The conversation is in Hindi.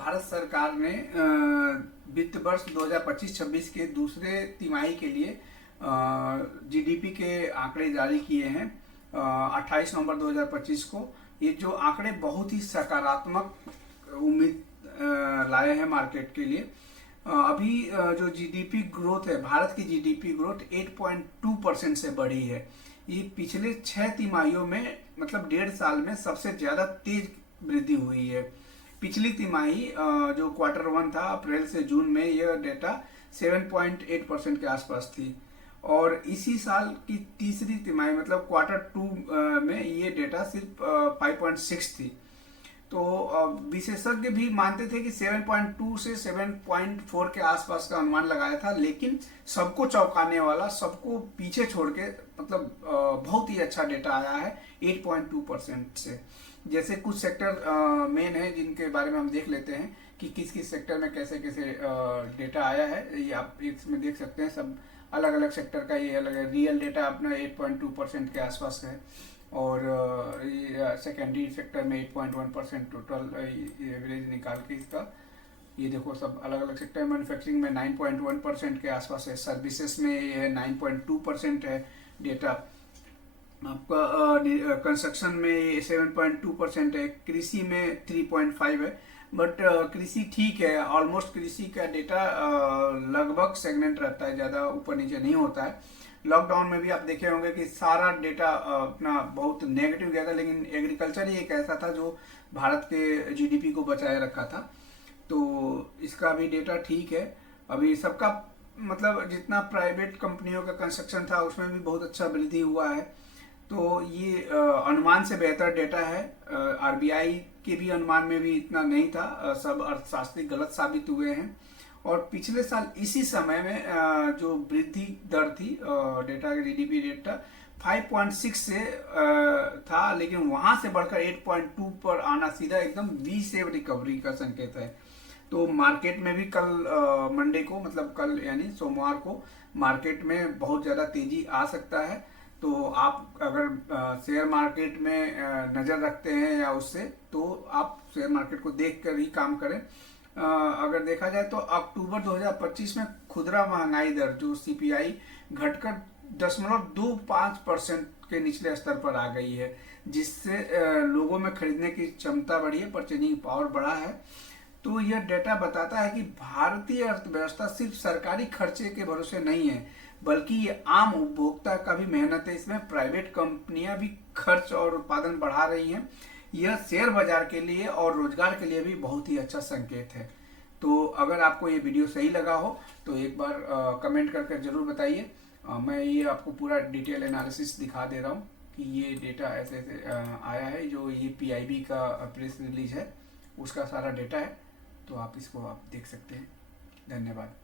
भारत सरकार ने वित्त वर्ष 2025-26 के दूसरे तिमाही के लिए जीडीपी के आंकड़े जारी किए हैं 28 नवंबर 2025 को। ये जो आंकड़े बहुत ही सकारात्मक उम्मीद लाए हैं मार्केट के लिए। अभी जो जीडीपी ग्रोथ है, भारत की जीडीपी ग्रोथ 8.2% से बढ़ी है। ये पिछले 6 तिमाहियों में मतलब 1.5 साल में सबसे ज़्यादा तेज वृद्धि हुई है। पिछली तिमाही जो Q1 था, अप्रैल से जून में, यह डेटा 7.8% के आसपास थी और इसी साल की तीसरी तिमाही मतलब Q2 में ये डेटा सिर्फ 5.6 थी। तो विशेषज्ञ भी मानते थे कि 7.2 से 7.4 के आसपास का अनुमान लगाया था, लेकिन सबको चौंकाने वाला, सबको पीछे छोड़ के मतलब बहुत ही अच्छा डेटा आया है 8.2% से। जैसे कुछ सेक्टर मेन है जिनके बारे में हम देख लेते हैं कि किस किस सेक्टर में कैसे कैसे डेटा आया है। ये आप इसमें देख सकते हैं, सब अलग अलग सेक्टर का ये अलग है। रियल डेटा अपना 8.2% के आसपास है और सेकेंडरी सेक्टर में 8.1% टोटल एवरेज निकाल के इसका ये देखो, सब अलग अलग सेक्टर। मैन्युफैक्चरिंग में 9.1% के आसपास है, सर्विसेज में ये है 9.2% है डेटा। आपका कंस्ट्रक्शन में 7.2% है, कृषि में 3.5 है। बट कृषि ठीक है, ऑलमोस्ट कृषि का डेटा लगभग सेगमेंट रहता है, ज़्यादा ऊपर नीचे नहीं होता है। लॉकडाउन में भी आप देखे होंगे कि सारा डेटा अपना बहुत नेगेटिव गया था, लेकिन एग्रीकल्चर ही एक ऐसा था जो भारत के जीडीपी को बचाए रखा था। तो इसका भी डेटा ठीक है। अभी सबका मतलब जितना प्राइवेट कंपनियों का कंस्ट्रक्शन था उसमें भी बहुत अच्छा वृद्धि हुआ है। तो ये अनुमान से बेहतर डेटा है। आरबीआई के भी अनुमान में भी इतना नहीं था, सब अर्थशास्त्री गलत साबित हुए हैं। और पिछले साल इसी समय में जो वृद्धि दर थी डेटा के जीडीपी डेटा 5.6 से था, लेकिन वहां से बढ़कर 8.2 पर आना सीधा एकदम वी शेप रिकवरी का संकेत है। तो मार्केट में भी कल मंडे को मतलब कल यानी सोमवार को मार्केट में बहुत ज़्यादा तेजी आ सकता है। तो आप अगर शेयर मार्केट में नज़र रखते हैं या उससे, तो आप शेयर मार्केट को देख कर ही काम करें। अगर देखा जाए तो अक्टूबर 2025 में खुदरा महंगाई दर जो सीपीआई घटकर 0.25% के निचले स्तर पर आ गई है, जिससे लोगों में खरीदने की क्षमता बढ़ी है, परचेजिंग पावर बढ़ा है। तो यह डेटा बताता है कि भारतीय अर्थव्यवस्था सिर्फ सरकारी खर्चे के भरोसे नहीं है, बल्कि ये आम उपभोक्ता का भी मेहनत है। इसमें प्राइवेट कंपनियां भी खर्च और उत्पादन बढ़ा रही हैं। यह शेयर बाजार के लिए और रोजगार के लिए भी बहुत ही अच्छा संकेत है। तो अगर आपको ये वीडियो सही लगा हो तो एक बार कमेंट करके जरूर बताइए। मैं ये आपको पूरा डिटेल एनालिसिस दिखा दे रहा हूँ कि ये डेटा ऐसे ऐसे आया है। जो ये पीआईबी का प्रेस रिलीज है उसका सारा डेटा है, तो आप इसको आप देख सकते हैं। धन्यवाद।